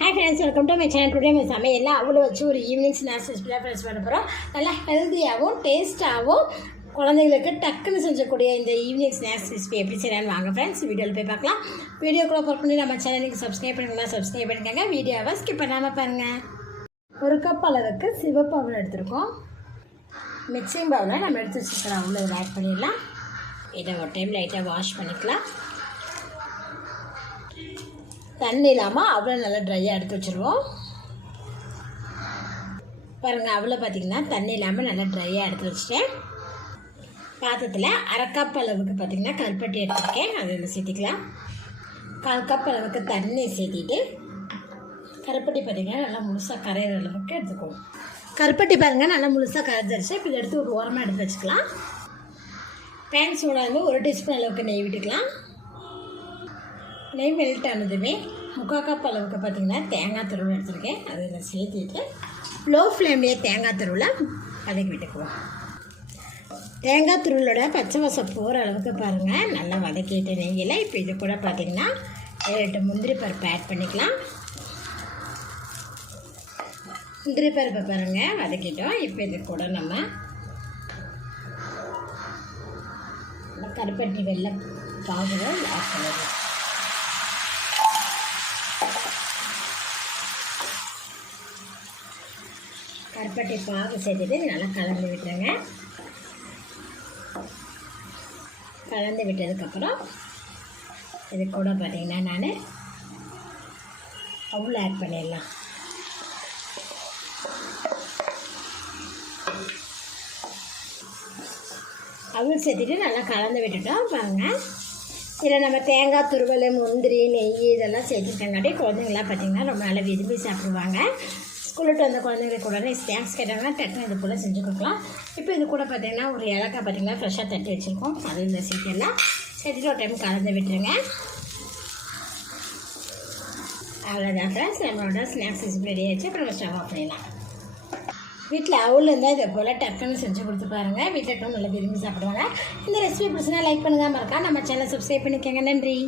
Hi friends welcome to my channel today my சமையல் அவ்வளோ வச்சு ஒரு ஈவினிங் ஸ்நாக்ஸ் ரெசிபியாக ஃப்ரெண்ட்ஸ் பண்ண போகிறோம் நல்லா ஹெல்த்தியாகவும் டேஸ்ட்டாகவும் குழந்தைங்களுக்கு டக்குன்னு செஞ்சக்கூடிய இந்த ஈவினிங் ஸ்நாக்ஸ் ரெசிபி எப்படி செய்யலாம்னு வாங்க ஃப்ரெண்ட்ஸ் வீடியோவில் போய் பார்க்கலாம். வீடியோக்குள்ளே போகிற பண்ணி நம்ம சேனலுக்கு சப்ஸ்கிரைப் பண்ணுங்கன்னா சப்ஸ்கிரைப் பண்ணிக்கோங்க. வீடியோவை ஸ்கிப் பண்ணாமல் பாருங்கள் ஒரு கப் அளவுக்கு சிவப்பு அவள் எடுத்திருக்கோம். மிக்சிங் பவுலில் நம்ம எடுத்து வச்சுருக்கிற அவ்வளோ ஆட் பண்ணிடலாம். இதை ஒரு டைம் லைட்டாக வாஷ் பண்ணிக்கலாம். தண்ணி இல்லாமல் அவ்வளோ நல்லா ட்ரையாக எடுத்து வச்சுருவோம். பாருங்கள் அவ்வளோ பார்த்திங்கன்னா தண்ணி இல்லாமல் நல்லா ட்ரையாக எடுத்து வச்சுட்டேன். பாத்திரத்தில் அரை கப் அளவுக்கு பார்த்திங்கன்னா கருப்பட்டி எடுத்துருக்கேன். அது நம்ம சேர்த்திக்கலாம். கால் கப் அளவுக்கு தண்ணி சேர்த்திட்டு கருப்பட்டி பார்த்திங்கன்னா நல்லா முழுசாக கரையிற அளவுக்கு எடுத்துக்குவோம். கருப்பட்டி பாருங்கள் நல்லா முழுசாக கரைஞ்சிருச்சு. இப்போ இதை எடுத்து ஒரு ஓரமாக எடுத்து வச்சுக்கலாம். பேன் சூடாக ஒரு டீஸ்பூன் அளவுக்கு நெய் விட்டுக்கலாம். நெய் மெல்ட் ஆனதுமே முக்கால் கப் அளவுக்கு பார்த்திங்கன்னா தேங்காய் துருவல் அதை அதில் சேர்த்துட்டு லோ ஃப்ளேம்லேயே தேங்காய் துருவலை வதக்கி விட்டுக்குவோம். தேங்காய் துருவலோட பச்சை வசம் போகிற அளவுக்கு பாருங்கள் நல்லா வதக்கிட்டு நெய்யில். இப்போ இது கூட பார்த்திங்கன்னா ரெண்டு முந்திரி பருப்பு ஆட் பண்ணிக்கலாம். முந்திரி பருப்பை பாருங்கள் வதக்கிட்டோம். இப்போ இது கூட நம்ம கருப்பட்டி வெள்ளை பாகுகள் ஆட் கருப்பட்டி பாகு சேர்த்துட்டு நல்லா கலந்து விட்டுருங்க. கலந்து விட்டதுக்கப்புறம் இது கூட பார்த்தீங்கன்னா நான் அவ்வளோ ஆட் பண்ணிடலாம். அவள் சேர்த்துட்டு நல்லா கலந்து விட்டுட்டோம் பாருங்கள் இதில் நம்ம தேங்காய் துருவல் முந்திரி நெய் இதெல்லாம் சேர்த்துட்டங்காட்டி குழந்தைங்களாம் பார்த்திங்கன்னா ரொம்ப நல்லா விரும்பி சாப்பிடுவாங்க. ஸ்கூலுட்டு வந்த குழந்தைங்களுக்கு உடனே ஸ்நாக்ஸ் கேட்டாங்கன்னா டக்குனு இது போல் செஞ்சு கொடுக்கலாம். இப்போ இது கூட பார்த்திங்கன்னா ஒரு ஏலக்காய் பார்த்திங்கன்னா ஃப்ரெஷ்ஷாக தட்டி வச்சுருக்கோம். அது இந்த சீக்கிரம்லாம் செஞ்சுட்டு ஒரு டைம் கலந்து விட்டுருங்க. அவ்வளோதான் ஃப்ரெண்ட்ஸ் நம்மளோட ஸ்நாக்ஸ் ரெசிபி ரெடி ஆச்சு அப்புறம் ஸ்டவ் ஆஃப் பண்ணிடலாம். வீட்டில் அவ்வளோ இருந்தால் இதை போல் டக்குன்னு செஞ்சு கொடுத்து பாருங்கள் வீட்டில் நல்லா விரும்பி சாப்பிடுவாங்க. இந்த ரெசிபி பிடிச்சினா லைக் பண்ணுங்கள் மறக்கா நம்ம சேனல் சப்ஸ்கிரைப் பண்ணிக்கோங்க. நன்றி.